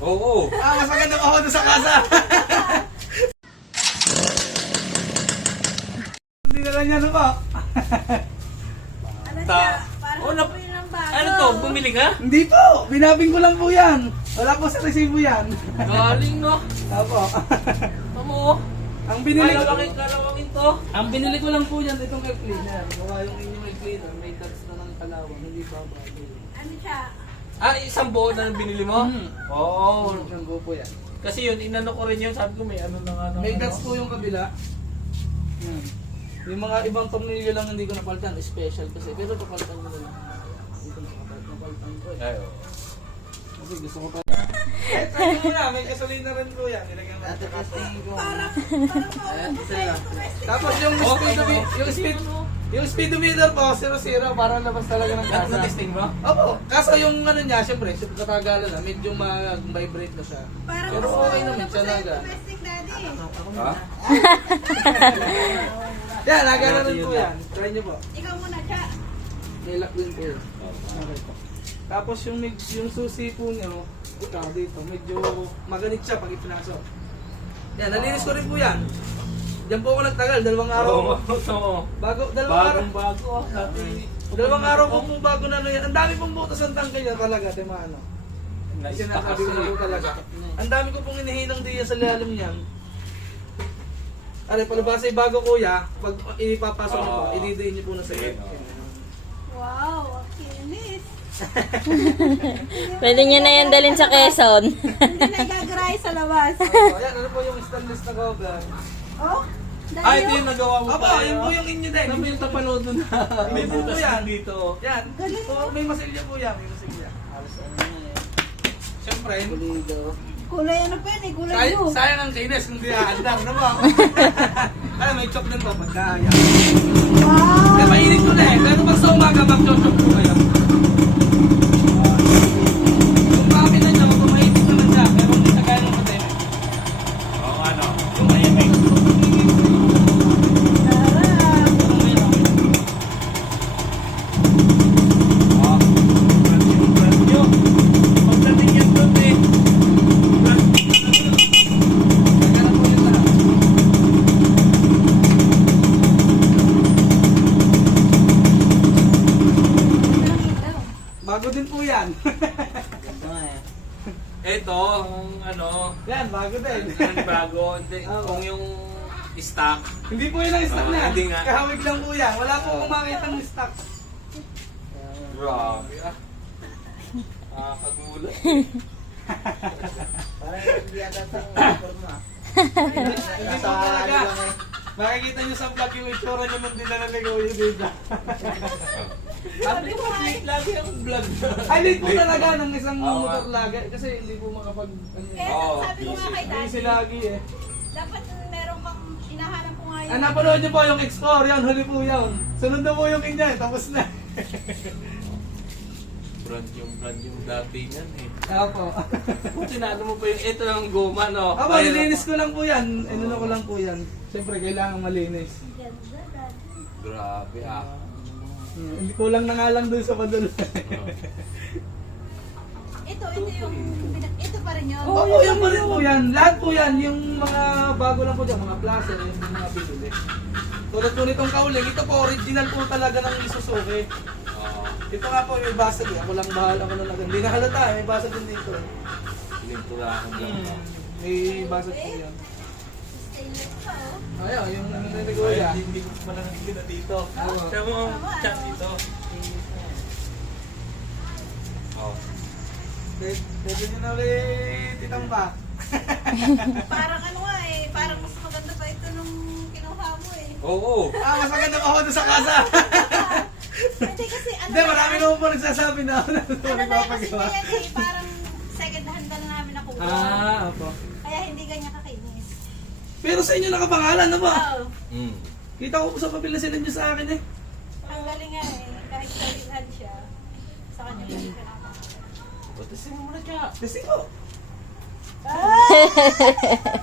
Oo. Mas maganda pa ako doon sa kasa. Hindi na lang yan ano ba? Ano Ta- siya? Parang Oh, oh, ng bago. Ano to? Bumili ka? Hindi po, binabing ko lang po yan. Wala po sa resibo yan. Galing no. Opo. Tamo. Ang binili ko Kalawangin to. Ang binili ko lang po yan itong air cleaner. Gawa yung inyong air cleaner, may cuts na ng kalawang, hindi pa ba? Ano siya? Ah, isang buo na binili mo? Oo. Ang buo po yan. Kasi yun, inano ko rin yun. Sabi ko may ano na nga. May cuts po yung kabila. Yan. Yung mga ibang tornilyo lang hindi ko napalitan, special kasi. Pero papalitan ko na lang. Hindi ko napalitan ko eh. Ay, oo. Kasi gusto ko pa. Eh, try mo na, may gasolina rin po yan. Nilagyan natin sa testing ko. Ayan, isa lang. Tapos yung speedometer po, 0-0, para labas talaga ng kasa. Na-testing mo? Opo, kaso yung ano niya, syempre, katagalan na, medyo mag-vibrate na siya. Parang Pero okay naman siya naga. domestic daddy. Ha? Yan, naga na rin po yan. Try nyo po. Ikaw muna, Cha. May lock din po yun. Okay po. Tapos yung susi po nyo, ito dito, medyo maganit siya pag ipinasok. Yan, nalinis ko rin po yan. Diyan po ako nagtagal, 2 araw. Oo. Dalawang Bago. Dati. 2 araw po po bago na ano yan. Ang dami pong butas ang tangke niya talaga, tema ano. Sinasabi ko na po talaga. Ang dami ko pong inihinang diya sa lalim niyan. Aray, palabasay bago kuya, pag ipapasok niyo po, ididiin niyo po na sa iyo. Wow, kinis. Pwede nyo na yan dalhin sa Quezon. Hindi na igagaray sa labas. Ayan, ano po yung stainless na cover? Oh, Ay, ito yung nagawa mo Opo, pa. yun po yung inyo din. Sabi yung tapanood na. May Yun po butas yan. din dito. Yan, may masilya po yan, may masilya. Siyempre, kulay ano pa yan eh, kulay blue. sayang ang kinis kung di aandar, ano ba? Ay, may chok din po, pagkaya. Wow! Kaya mainit ko na eh, pero pag sa umaga, mag-chok po kayo. Kung makakita niya, kung mainit naman siya, pero hindi siya kaya ng patay. Oo, ano? Yung mainit. Pagdating yan doon eh. Nagana po yun lahat. Bago din po yan. Ito, ang ano, Yan, bago din. ang bago. Hindi, Oo. kung yung stock. Hindi po yun ang stock na. Hindi nga. Kahawig lang po yan. Wala po akong makita ng stock. Grabe ah. Kagulat. Hindi po talaga. Makikita nyo sa vlog yung itsura nyo nung dinala ni Kuya dito. Sabi ko, lagi ang vlog. Ay, late po talaga ng isang Oo. motor lagi. Kasi hindi po makapag... Kaya Oo, sabi ko nga kay Busy daddy, lagi eh. dapat meron kang hinahanap ko nga Ah, napanood nyo po yung X-Core, yan, huli po yun. Sunod na po yung kanya, tapos na. Brand yung dati niyan eh. Opo. Kung tinano mo pa yung, ito ang goma no. Opo, nilinis ko lang po yan. Inuno ko lang po yan. Siyempre, kailangan malinis. Ganda, daddy. Grabe ah. Hindi kulang na nga lang dun sa padul. Ito yung, ito pa rin yun. Oo, yung pa rin po yan. Lahat po yan. Yung mga bago lang po dyan, mga plaza, yung mga binili. Tulad po nitong kauling, ito po original po talaga ng Isuzuki. Ito nga po, may basag eh. Ako lang bahala ko na lang. Hindi na halata, may basag din dito. Lingko lang ako lang. May basag po yan. Stainless pa oh. Ayun, yung naninigoya. Hindi ko pa lang nakikita dito. Oo. Siya mo ang chat dito. Oh. Pwede nyo na ulit titamba. Parang ano nga eh, parang mas maganda pa ito nung kinuha mo eh. Oo. Mas maganda pa ako doon sa kasa. Hindi kasi ano Hindi, marami naman po nagsasabi na ako na ano na kasi nagpapagawa. kaya eh, parang second hand ka na namin nakuha. Opo. Kaya hindi ganyan kakinis. Pero sa inyo nakapangalan na ba? Oo. Kita ko po sa papel na sila nyo sa akin eh. Ang galing nga eh, kahit second hand siya, sa kanya galing ka naman. Patasin mo na siya. Kasi ko.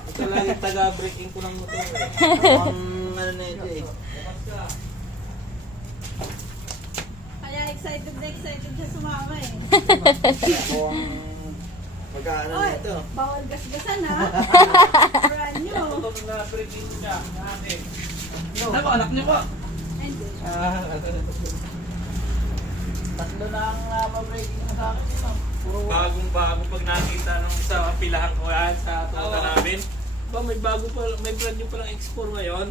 Ito lang yung taga-breaking ko ng motor eh. Ang ano na ito eh. Kaya excited na excited siya sumama eh. Ako ang pagkaano Oy, nito. bawal gasgasan ha. Brand new. Ito na break in siya. Natin. Ano po, anak niyo po? Hindi. Tatlo na ang pa-breaking na sa akin. Bagong-bago pag nakita nung sa pilahan ko yan sa tuta namin. Ba, may bago pa, may brand new palang X4 ngayon.